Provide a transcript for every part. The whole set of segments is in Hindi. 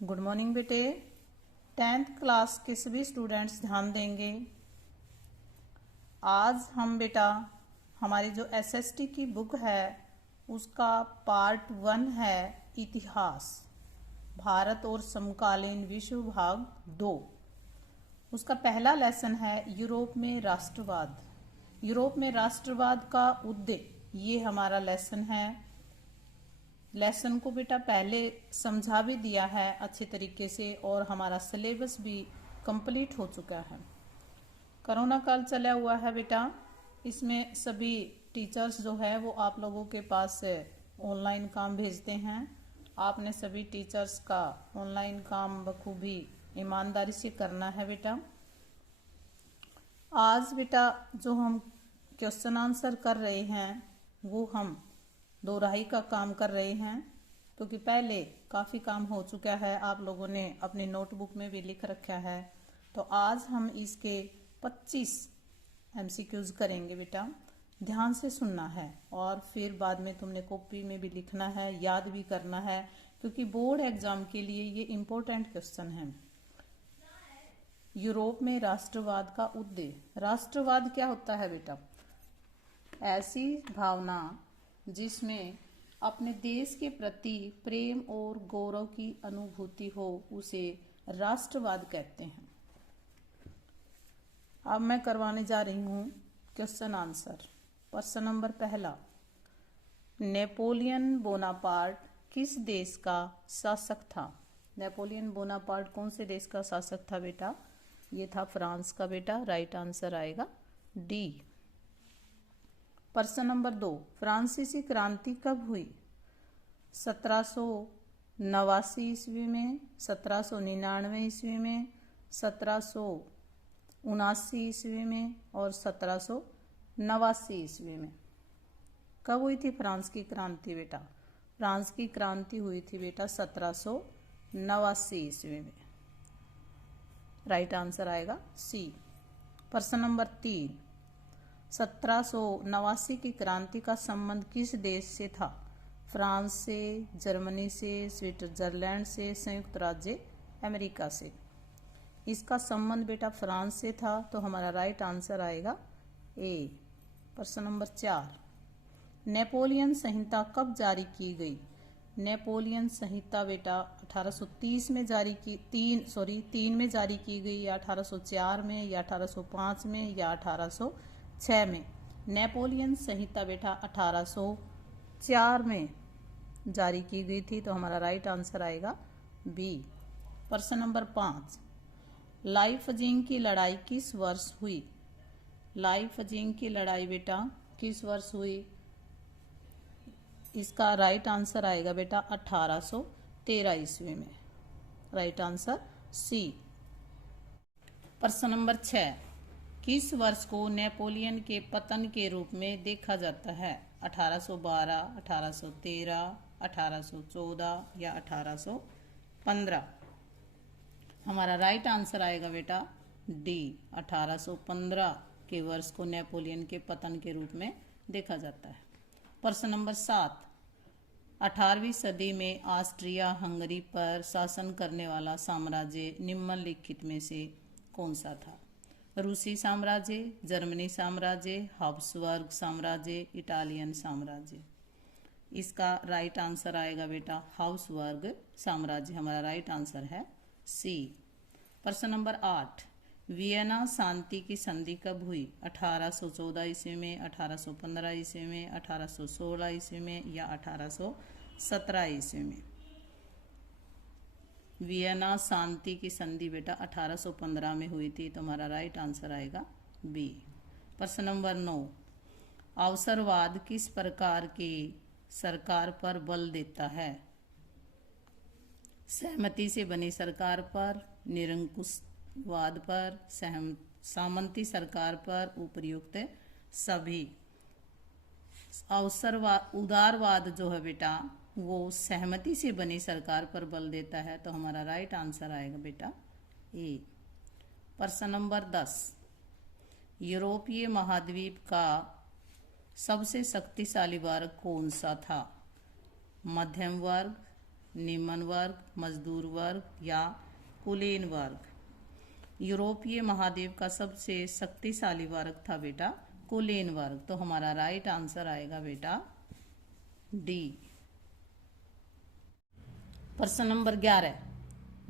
गुड मॉर्निंग बेटे। 10th क्लास के सभी स्टूडेंट्स ध्यान देंगे। आज हम बेटा हमारी जो एसएसटी की बुक है उसका पार्ट 1 है इतिहास, भारत और समकालीन विश्व भाग 2। उसका पहला लेसन है यूरोप में राष्ट्रवाद। यूरोप में राष्ट्रवाद का उद्देश्य, ये हमारा लेसन है। लेसन को बेटा पहले समझा भी दिया है अच्छे तरीके से और हमारा सिलेबस भी कंप्लीट हो चुका है। कोरोना काल चला हुआ है बेटा, इसमें सभी टीचर्स जो है वो आप लोगों के पास से ऑनलाइन काम भेजते हैं। आपने सभी टीचर्स का ऑनलाइन काम बखूबी ईमानदारी से करना है बेटा। आज बेटा जो हम क्वेश्चन आंसर कर रहे हैं वो हम दोहराई का काम कर रहे हैं, क्योंकि पहले काफ़ी काम हो चुका है, आप लोगों ने अपनी नोटबुक में भी लिख रखा है। तो आज हम इसके 25 एमसीक्यूज करेंगे बेटा। ध्यान से सुनना है और फिर बाद में तुमने कॉपी में भी लिखना है, याद भी करना है, क्योंकि बोर्ड एग्जाम के लिए ये इम्पोर्टेंट क्वेश्चन है। यूरोप में राष्ट्रवाद का उद्देश्य। राष्ट्रवाद क्या होता है बेटा? ऐसी भावना जिसमें अपने देश के प्रति प्रेम और गौरव की अनुभूति हो, उसे राष्ट्रवाद कहते हैं। अब मैं करवाने जा रही हूँ क्वेश्चन आंसर। प्रश्न नंबर पहला, नेपोलियन बोनापार्ट किस देश का शासक था? नेपोलियन बोनापार्ट कौन से देश का शासक था बेटा? ये था फ्रांस का बेटा। राइट आंसर आएगा डी। प्रश्न नंबर 2, फ्रांसीसी क्रांति कब हुई? 1789 ईस्वी में, 1799 ईस्वी में, 1779 ईस्वी में और 1789 ईस्वी में। कब हुई थी फ्रांस की क्रांति बेटा? फ्रांस की क्रांति हुई थी बेटा 1789 ईस्वी में। राइट आंसर आएगा सी। प्रश्न नंबर 3, 1789 की क्रांति का संबंध किस देश से था? फ्रांस से, जर्मनी से, स्विट्जरलैंड से, संयुक्त राज्य अमेरिका से। इसका संबंध बेटा फ्रांस से था, तो हमारा राइट आंसर आएगा ए। प्रश्न नंबर 4, नेपोलियन संहिता कब जारी की गई? नेपोलियन संहिता बेटा 1830 में जारी की, 3 में जारी की गई, या 1804 में, या 1805 में, या 1806 में। नेपोलियन संहिता बेटा 1804 में जारी की गई थी, तो हमारा राइट आंसर आएगा बी। प्रश्न नंबर 5, लाइफजिंग की लड़ाई किस वर्ष हुई? लाइफजिंग की लड़ाई बेटा किस वर्ष हुई? इसका राइट आंसर आएगा बेटा 1813 ईस्वी में। Right answer C. प्रश्न नंबर 6, किस वर्ष को नेपोलियन के पतन के रूप में देखा जाता है? 1812, 1813, 1814 या 1815? हमारा राइट आंसर आएगा बेटा डी। 1815 के वर्ष को नेपोलियन के पतन के रूप में देखा जाता है। प्रश्न नंबर 7, 18वीं सदी में ऑस्ट्रिया हंगरी पर शासन करने वाला साम्राज्य निम्नलिखित में से कौन सा था? रूसी साम्राज्य, जर्मनी साम्राज्य, हाब्सबर्ग साम्राज्य, इटालियन साम्राज्य। इसका राइट आंसर आएगा बेटा हाब्सबर्ग साम्राज्य। हमारा राइट आंसर है सी। प्रश्न नंबर 8, वियना शांति की संधि कब हुई? 1814 ईस्वी में, 1815 ईस्वी में, 1816 ईस्वी में या 1817 ईस्वी में? वियना शांति की संधि बेटा 1815 में हुई थी, तो हमारा राइट आंसर आएगा बी। प्रश्न नंबर 9, अवसरवाद किस प्रकार की सरकार पर बल देता है? सहमति से बनी सरकार पर, निरंकुशवाद पर, सामंती सरकार पर, उपर्युक्त सभी। अवसरवाद, उदारवाद जो है बेटा वो सहमति से बनी सरकार पर बल देता है, तो हमारा राइट आंसर आएगा बेटा ए। प्रश्न नंबर 10, यूरोपीय महाद्वीप का सबसे शक्तिशाली वर्ग कौन सा था? मध्यम वर्ग, निम्न वर्ग, मजदूर वर्ग या कुलीन वर्ग। यूरोपीय महाद्वीप का सबसे शक्तिशाली वर्ग था बेटा कुलीन वर्ग। तो हमारा राइट आंसर आएगा बेटा डी। प्रश्न नंबर 11,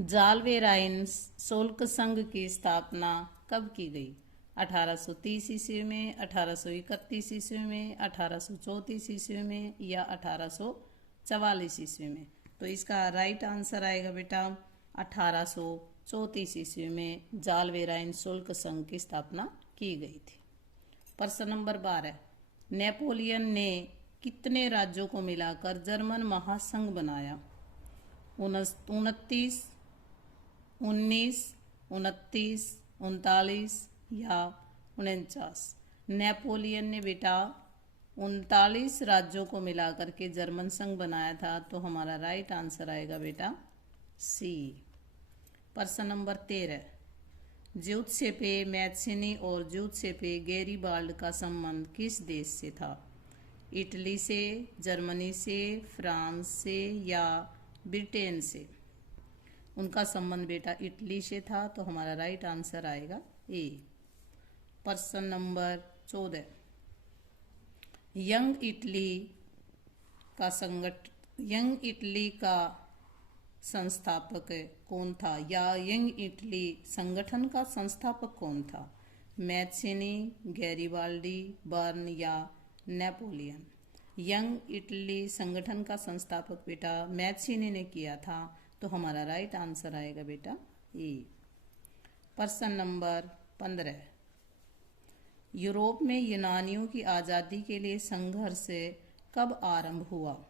जालवे राइन शुल्क संघ की स्थापना कब की गई? 1830 ईस्वी में, 1831 ईस्वी में, 1834 ईस्वी में या 1844 ईस्वी में? तो इसका राइट आंसर आएगा बेटा 1834 ईस्वी में जालवे राइन शुल्क संघ की स्थापना की गई थी। प्रश्न नंबर 12, नेपोलियन ने कितने राज्यों को मिलाकर जर्मन महासंघ बनाया? 29, 19, 29, 39 या 49? नेपोलियन ने बेटा 39 राज्यों को मिलाकर के जर्मन संघ बनाया था। तो हमारा राइट आंसर आएगा बेटा सी। प्रश्न नंबर 13, ज्यूसेppe मैत्सिनी और ज्यूसेppe गैरिबाल्डी का संबंध किस देश से था? इटली से, जर्मनी से, फ्रांस से या ब्रिटेन से? उनका संबंध बेटा इटली से था। तो हमारा राइट आंसर आएगा ए। प्रश्न नंबर 14, यंग इटली का संस्थापक कौन था या यंग इटली संगठन का संस्थापक कौन था? मैत्सिनी, गैरिबाल्डी, बर्न या नेपोलियन? यंग इटली संगठन का संस्थापक बेटा मैत्सिनी ने किया था। तो हमारा राइट आंसर आएगा बेटा ए। प्रश्न नंबर 15, यूरोप में यूनानियों की आज़ादी के लिए संघर्ष कब आरंभ हुआ?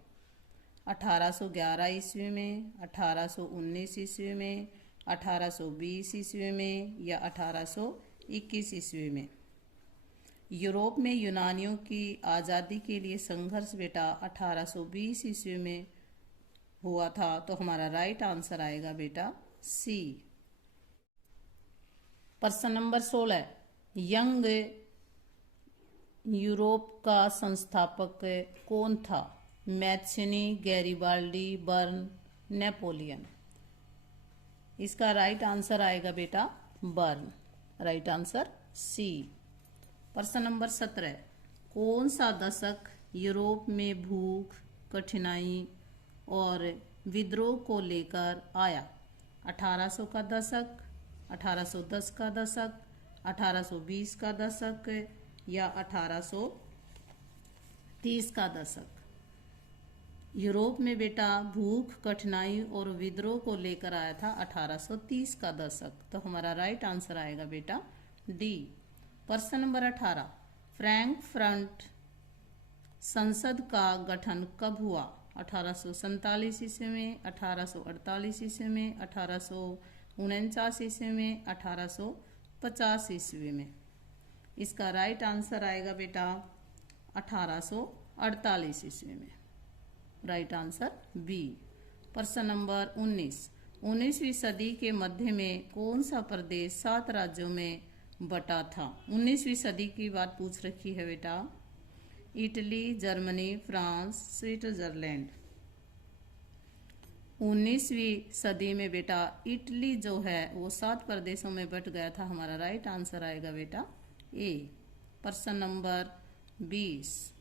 1811 ईस्वी में, 1819 ईस्वी में, 1820 ईस्वी में या 1821 ईस्वी में? यूरोप में यूनानियों की आज़ादी के लिए संघर्ष बेटा 1820 ईस्वी में हुआ था। तो हमारा राइट आंसर आएगा बेटा सी। प्रश्न नंबर 16, यंग यूरोप का संस्थापक कौन था? मैत्सिनी, गैरिबाल्डी, बर्न, नेपोलियन? इसका राइट आंसर आएगा बेटा बर्न। Right answer C. प्रश्न नंबर 17, कौन सा दशक यूरोप में भूख, कठिनाई और विद्रोह को लेकर आया? 1800 का दशक, 1810 का दशक, 1820 का दशक या 1830 का दशक? यूरोप में बेटा भूख, कठिनाई और विद्रोह को लेकर आया था 1830 का दशक। तो हमारा राइट आंसर आएगा बेटा डी। प्रश्न नंबर 18, फ्रैंकफर्ट संसद का गठन कब हुआ? 1847 ईस्वी में, 1848 ईस्वी में, 1849 ईस्वी में, 1850 ईस्वी में? इसका राइट आंसर आएगा बेटा 1848 ईस्वी में। Right answer B. प्रश्न नंबर 19, 19वीं सदी के मध्य में कौन सा प्रदेश 7 राज्यों में बटा था? 19वीं सदी की बात पूछ रखी है बेटा। Italy, Germany, France, Switzerland? 19वीं सदी में बेटा इटली जो है वो 7 प्रदेशों में बट गया था। हमारा राइट आंसर आएगा बेटा ए। प्रश्न नंबर 20,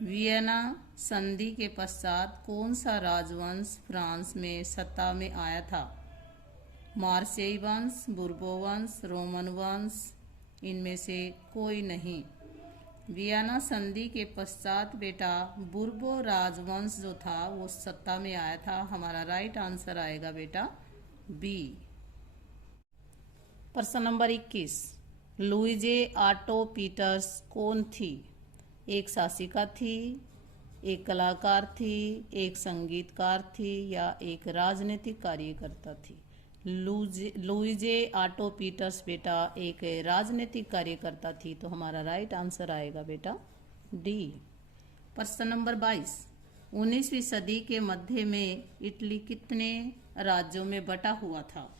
वियना संधि के पश्चात कौन सा राजवंश फ्रांस में सत्ता में आया था? मार्सेई वंश, बुर्बो वंश, रोमन वंश? इनमें से कोई नहीं। वियना संधि के पश्चात बेटा बुर्बो राजवंश जो था वो सत्ता में आया था। हमारा राइट आंसर आएगा बेटा बी। प्रश्न नंबर 21, लुइजे ऑटो पीटर्स कौन थी? एक शासिका थी, एक कलाकार थी, एक संगीतकार थी या एक राजनीतिक कार्यकर्ता थी? लुइजे ऑटो पीटर्स बेटा एक राजनीतिक कार्यकर्ता थी। तो हमारा राइट आंसर आएगा बेटा डी। प्रश्न नंबर 22, 19वीं सदी के मध्य में इटली कितने राज्यों में बटा हुआ था?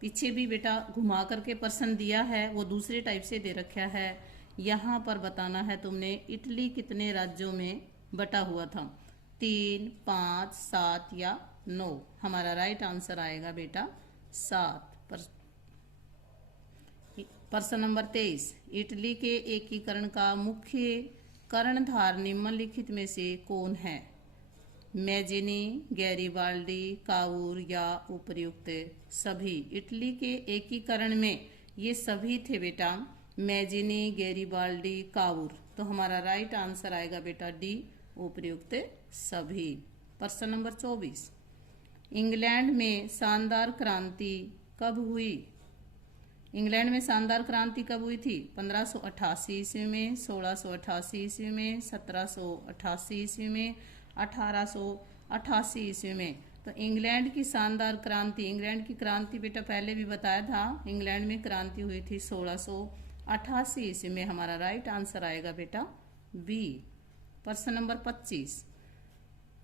पीछे भी बेटा घुमा करके प्रश्न दिया है, वो दूसरे टाइप से दे रखा है। यहाँ पर बताना है तुमने इटली कितने राज्यों में बटा हुआ था। 3, 5, 7 या 9। हमारा राइट आंसर आएगा बेटा 7। प्रश्न नंबर 23, इटली के एकीकरण का मुख्य कर्णधार निम्नलिखित में से कौन है? मैजिनी, गैरिबाल्डी, काउर या उपर्युक्त सभी? इटली के एकीकरण में ये सभी थे बेटा, मैजिनी, गैरिबाल्डी, काउर। तो हमारा राइट आंसर आएगा बेटा डी, उपर्युक्त सभी। प्रश्न नंबर 24, इंग्लैंड में शानदार क्रांति कब हुई? इंग्लैंड में शानदार क्रांति कब हुई थी? 1588 ईस्वी में, 1688 ईस्वी में, 1788 ईस्वी में, 1888 ईस्वी में। तो इंग्लैंड की शानदार क्रांति, इंग्लैंड की क्रांति बेटा पहले भी बताया था, इंग्लैंड में क्रांति हुई थी 1688 ईस्वी में। हमारा राइट आंसर आएगा बेटा बी। प्रश्न नंबर 25,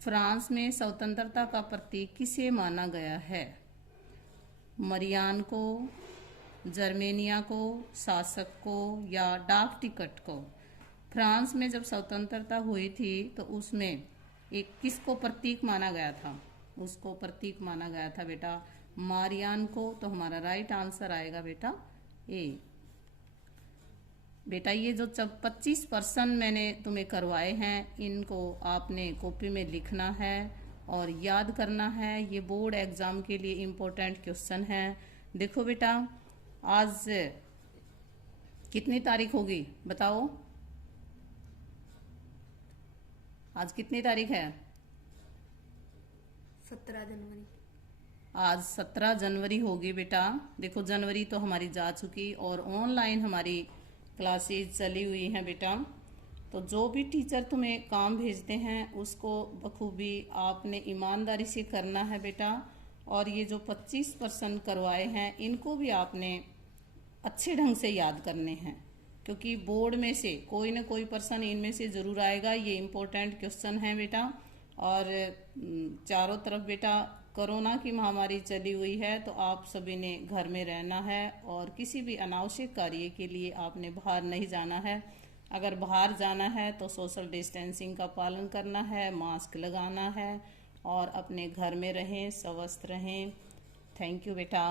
फ्रांस में स्वतंत्रता का प्रतीक किसे माना गया है? मरियान को, जर्मेनिया को, शासक को या डाक टिकट को? फ्रांस में जब स्वतंत्रता हुई थी तो उसमें एक किसको प्रतीक माना गया था? उसको प्रतीक माना गया था बेटा मारियान को। तो हमारा राइट आंसर आएगा बेटा ए। बेटा ये जो 25% मैंने तुम्हें करवाए हैं, इनको आपने कॉपी में लिखना है और याद करना है। ये बोर्ड एग्जाम के लिए इम्पोर्टेंट क्वेश्चन है। देखो बेटा, आज कितनी तारीख होगी बताओ? आज कितनी तारीख है? 17 जनवरी। आज 17 जनवरी होगी बेटा। देखो जनवरी तो हमारी जा चुकी और ऑनलाइन हमारी क्लासेस चली हुई हैं बेटा। तो जो भी टीचर तुम्हें काम भेजते हैं उसको बखूबी आपने ईमानदारी से करना है बेटा। और ये जो 25% करवाए हैं इनको भी आपने अच्छे ढंग से याद करने हैं, क्योंकि बोर्ड में से कोई ना कोई पर्सन इनमें से जरूर आएगा। ये इम्पोर्टेंट क्वेश्चन है बेटा। और चारों तरफ बेटा कोरोना की महामारी चली हुई है, तो आप सभी ने घर में रहना है और किसी भी अनावश्यक कार्य के लिए आपने बाहर नहीं जाना है। अगर बाहर जाना है तो सोशल डिस्टेंसिंग का पालन करना है, मास्क लगाना है और अपने घर में रहें, स्वस्थ रहें। थैंक यू बेटा।